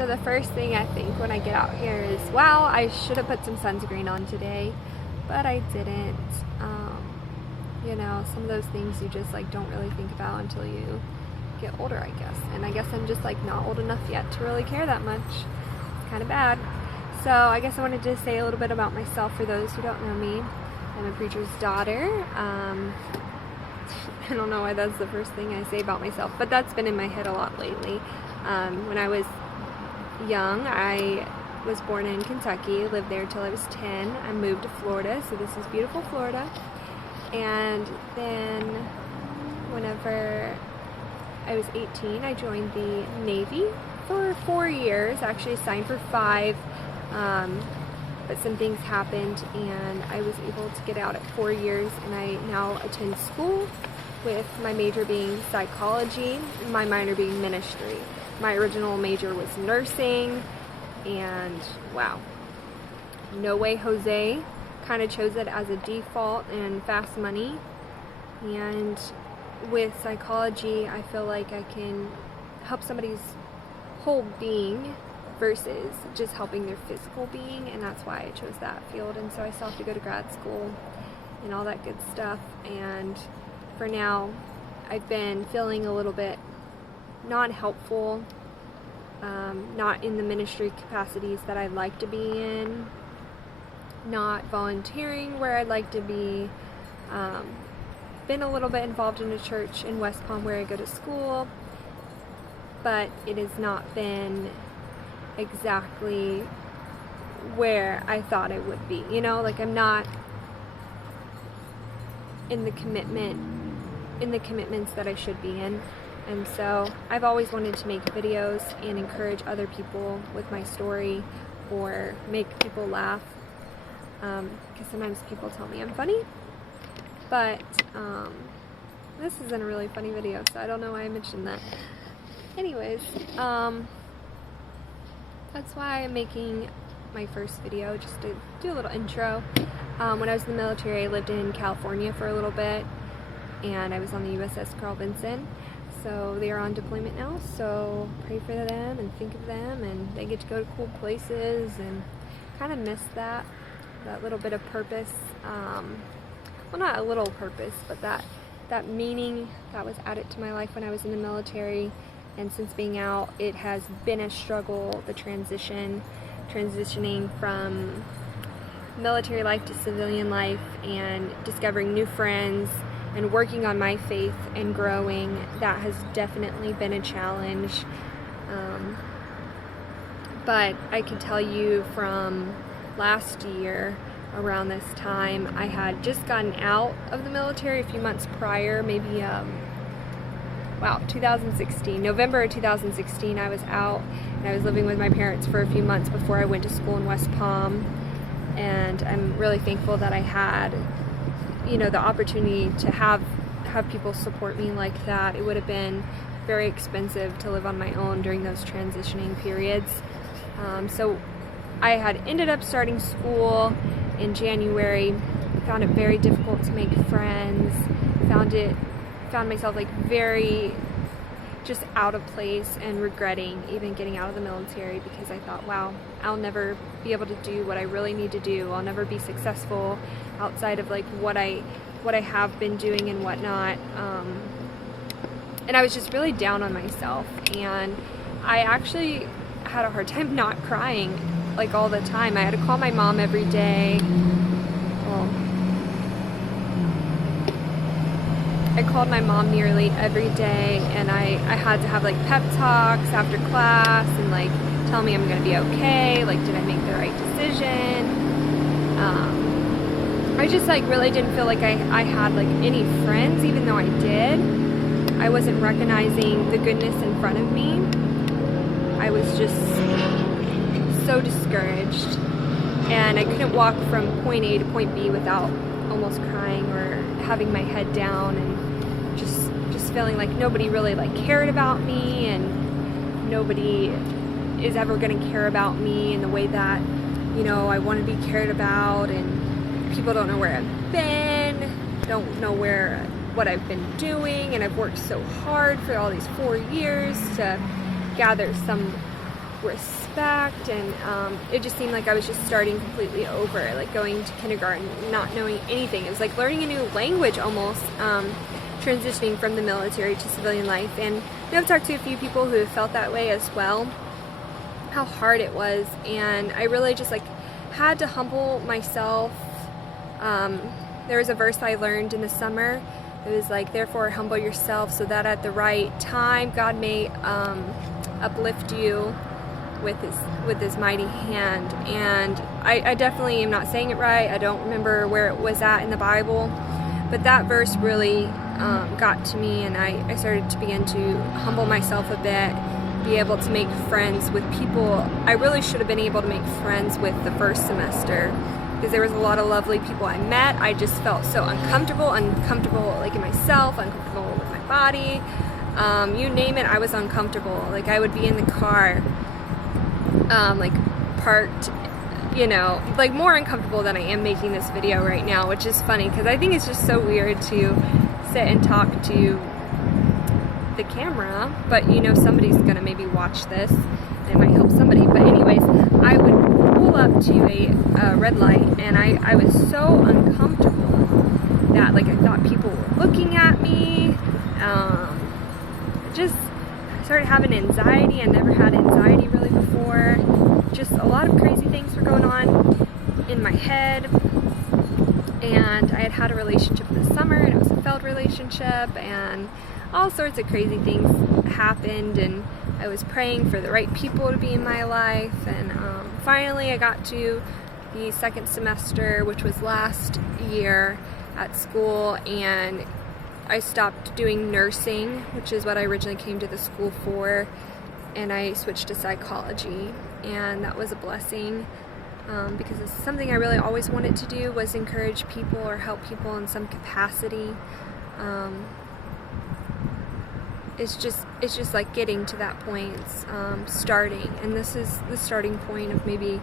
So the first thing I think when I get out here is, wow, I should have put some sunscreen on today, but I didn't. You know, some of those things you just like don't really think about until you get older, I guess. And I guess I'm just like not old enough yet to really care that much. It's kind of bad. So I guess I wanted to say a little bit about myself for those who don't know me. I'm a preacher's daughter. I don't know why that's the first thing I say about myself, but that's been in my head a lot lately. When I was young, I was born in Kentucky, lived there till I was 10. I moved to Florida, so this is beautiful Florida. And then whenever I was 18, I joined the Navy for 4 years. Actually signed for 5, but some things happened and I was able to get out at 4 years, and I now attend school with my major being psychology, my minor being ministry. My original major was nursing, and wow, no way Jose kind of chose it as a default and fast money. And with psychology, I feel like I can help somebody's whole being versus just helping their physical being, and that's why I chose that field. And so I still have to go to grad school and all that good stuff. And for now, I've been feeling a little bit not helpful, not in the ministry capacities that I'd like to be in, not volunteering where I'd like to be, been a little bit involved in a church in West Palm where I go to school, but it has not been exactly where I thought I would be. You know, like I'm not in the commitments that I should be in. And so I've always wanted to make videos and encourage other people with my story or make people laugh, because sometimes people tell me I'm funny, but this isn't a really funny video, so I don't know why I mentioned that. Anyways, that's why I'm making my first video, just to do a little intro. When I was in the military, I lived in California for a little bit, and I was on the USS Carl Vinson. So they are on deployment now, so pray for them and think of them, and they get to go to cool places, and kind of miss that little bit of purpose. Well, not a little purpose, but that meaning that was added to my life when I was in the military. And since being out, it has been a struggle, the transitioning from military life to civilian life, and discovering new friends and working on my faith and growing. That has definitely been a challenge. But I can tell you from last year, around this time, I had just gotten out of the military a few months prior, maybe 2016, November of 2016, I was out, and I was living with my parents for a few months before I went to school in West Palm. And I'm really thankful that I had, you know, the opportunity to have people support me like that. It would have been very expensive to live on my own during those transitioning periods. So I had ended up starting school in January, found it very difficult to make friends, found myself like very just out of place and regretting even getting out of the military, because I thought, wow, I'll never be able to do what I really need to do. I'll never be successful outside of like what I have been doing and whatnot. And I was just really down on myself, and I actually had a hard time not crying like all the time. I had to call my mom every day. Well, I called my mom nearly every day, and I had to have like pep talks after class and like tell me I'm gonna be okay, like did I make the right decision. I just like really didn't feel like I had like any friends, even though I did. I wasn't recognizing the goodness in front of me. I was just so discouraged, and I couldn't walk from point A to point B without almost crying or having my head down, and just feeling like nobody really like cared about me, and nobody is ever going to care about me in the way that, you know, I want to be cared about. And people don't know where I've been, don't know what I've been doing, and I've worked so hard for all these 4 years to gather some respect, and it just seemed like I was just starting completely over, like going to kindergarten, not knowing anything. It was like learning a new language almost, transitioning from the military to civilian life. And I've talked to a few people who have felt that way as well, how hard it was, and I really just like had to humble myself. There was a verse I learned in the summer. It was like, therefore humble yourself so that at the right time God may uplift you with his mighty hand. And I definitely am not saying it right. I don't remember where it was at in the Bible, but that verse really got to me, and I started to begin to humble myself a bit, be able to make friends with people I really should have been able to make friends with the first semester, because there was a lot of lovely people I met. I just felt so uncomfortable like in myself, uncomfortable with my body. You name it, I was uncomfortable. Like I would be in the car, like parked, you know, like more uncomfortable than I am making this video right now, which is funny because I think it's just so weird to sit and talk to the camera, but you know somebody's gonna maybe watch this and it might help somebody. But anyways, I would pull up to a red light, and I was so uncomfortable that like I thought people were looking at me. Just started having anxiety. I never had anxiety really before. Just a lot of crazy things were going on in my head, and I had a relationship this summer, and it was a failed relationship, and all sorts of crazy things happened, and I was praying for the right people to be in my life, and finally I got to the second semester, which was last year at school, and I stopped doing nursing, which is what I originally came to the school for, and I switched to psychology, and that was a blessing, because it's something I really always wanted to do, was encourage people or help people in some capacity. It's just like getting to that point, starting, and this is the starting point of maybe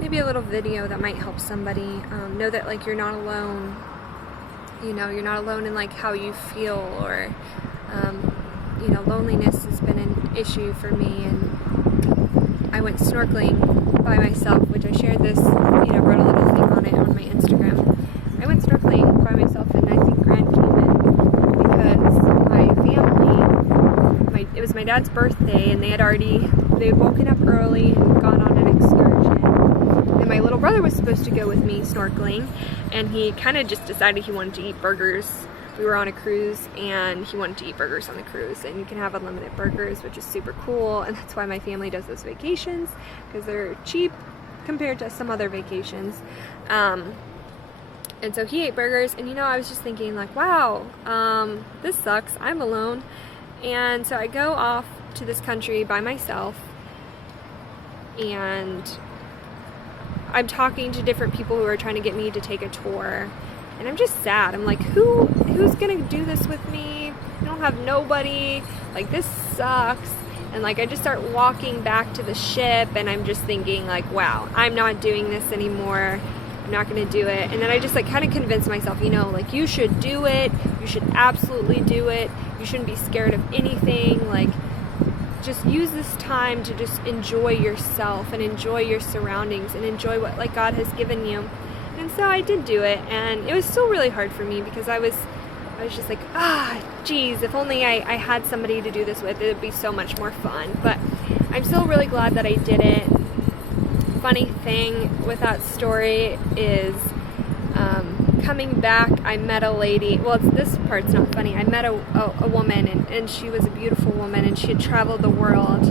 a little video that might help somebody know that like you're not alone. You know, you're not alone in like how you feel, or you know, loneliness has been an issue for me, and I went snorkeling by myself, which I shared this, you know, wrote a little thing on it on my Instagram. I went snorkeling by myself in, I think, Grand Cayman, because my family, it was my dad's birthday, and they had woken up early and gone on an excursion. And my little brother was supposed to go with me snorkeling, and he kind of just decided he wanted to eat burgers. We were on a cruise, and he wanted to eat burgers on the cruise, and you can have unlimited burgers, which is super cool, and that's why my family does those vacations, because they're cheap compared to some other vacations. And so he ate burgers, and you know, I was just thinking like, wow, this sucks, I'm alone. And so I go off to this country by myself, and I'm talking to different people who are trying to get me to take a tour, and I'm just sad. I'm like, who's gonna do this with me? I don't have nobody, like this sucks. And like I just start walking back to the ship, and I'm just thinking like, wow, I'm not doing this anymore, I'm not gonna do it. And then I just like kind of convince myself, you know, like you should do it, you should absolutely do it, you shouldn't be scared of anything, like just use this time to just enjoy yourself and enjoy your surroundings and enjoy what like God has given you. And so I did do it, and it was still really hard for me because I was just like, geez, if only I had somebody to do this with, it would be so much more fun. But I'm still really glad that I did it. Funny thing with that story is coming back, I met a lady. Well, this part's not funny. I met a woman, and she was a beautiful woman, and she had traveled the world.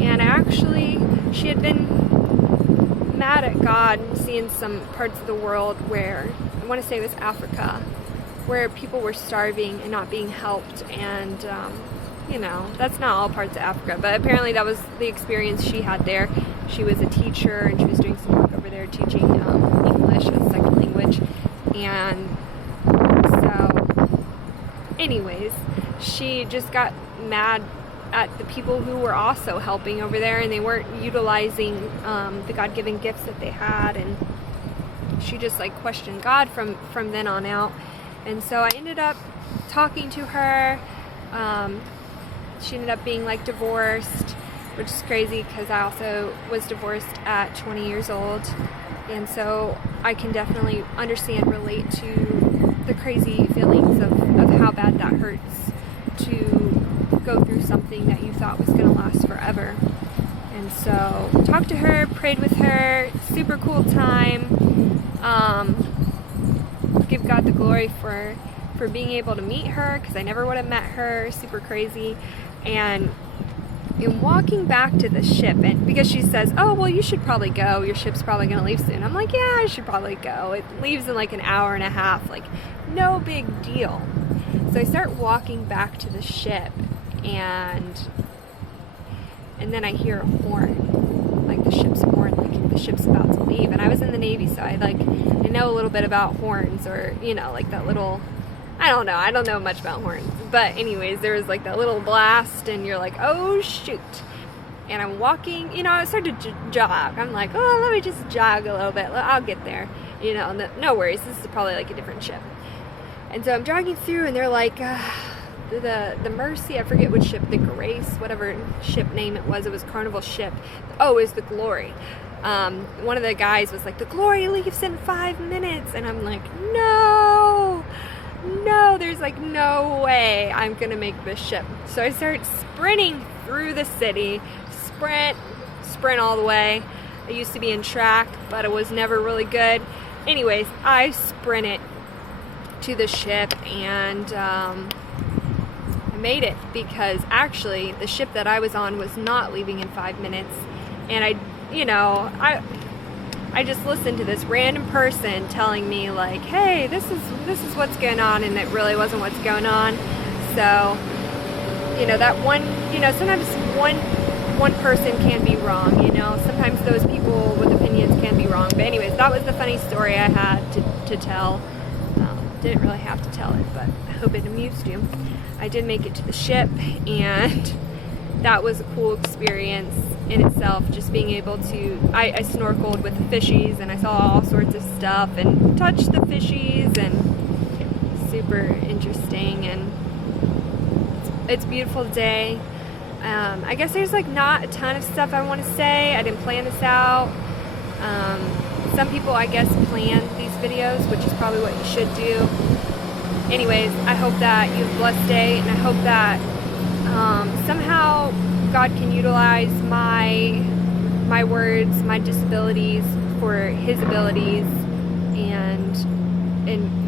And actually, she had been mad at God, seeing some parts of the world where, I want to say it was Africa, where people were starving and not being helped. And, you know, that's not all parts of Africa, but apparently that was the experience she had there. She was a teacher, and she was doing some work over there teaching English as a second language. And so, anyways, she just got mad at the people who were also helping over there, and they weren't utilizing the God-given gifts that they had, and she just like questioned God from then on out. And so I ended up talking to her. She ended up being like divorced, which is crazy because I also was divorced at 20 years old, and so I can definitely understand, relate to the crazy feelings of how bad that hurts to go through something that you thought was going to last forever. And so talked to her, prayed with her, super cool time. Give God the glory for being able to meet her, because I never would have met her. Super crazy. And in walking back to the ship, and because she says, oh, well, you should probably go, your ship's probably going to leave soon. I'm like, yeah, I should probably go. It leaves in like an hour and a half, like no big deal. So I start walking back to the ship, and then I hear a horn, like the ship's horn, like the ship's about to leave. And I was in the Navy, so I know a little bit about horns, or, you know, like that little, I don't know much about horns. But anyways, there was like that little blast, and you're like, oh shoot. And I'm walking, you know, I started to jog. I'm like, oh, let me just jog a little bit. I'll get there. You know, no worries. This is probably like a different ship. And so I'm jogging through, and they're like, the Mercy, I forget which ship, the Grace, whatever ship name it was Carnival ship. Oh, it was the Glory. One of the guys was like, the Glory leaves in 5 minutes. And I'm like, no, there's like no way I'm gonna make this ship. So I start sprinting through the city, sprint all the way. I used to be in track, but it was never really good. Anyways, I sprinted to the ship, and I made it, because actually the ship that I was on was not leaving in 5 minutes. And I just listened to this random person telling me like, hey, this is what's going on, and it really wasn't what's going on. So, you know, that one, you know, sometimes one person can be wrong, you know, sometimes those people with opinions can be wrong. But anyways, that was the funny story I had to tell. Didn't really have to tell it, but I hope it amused you. I did make it to the ship, and that was a cool experience in itself, just being able to, I snorkeled with the fishies, and I saw all sorts of stuff and touched the fishies, and super interesting, and it's a beautiful day. I guess there's like not a ton of stuff I want to say. I didn't plan this out. Some people, I guess, plan these videos, which is probably what you should do. Anyways, I hope that you have a blessed day, and I hope that somehow God can utilize my words, my disabilities for His abilities, and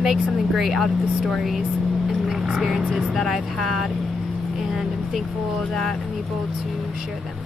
make something great out of the stories and the experiences that I've had. And I'm thankful that I'm able to share them.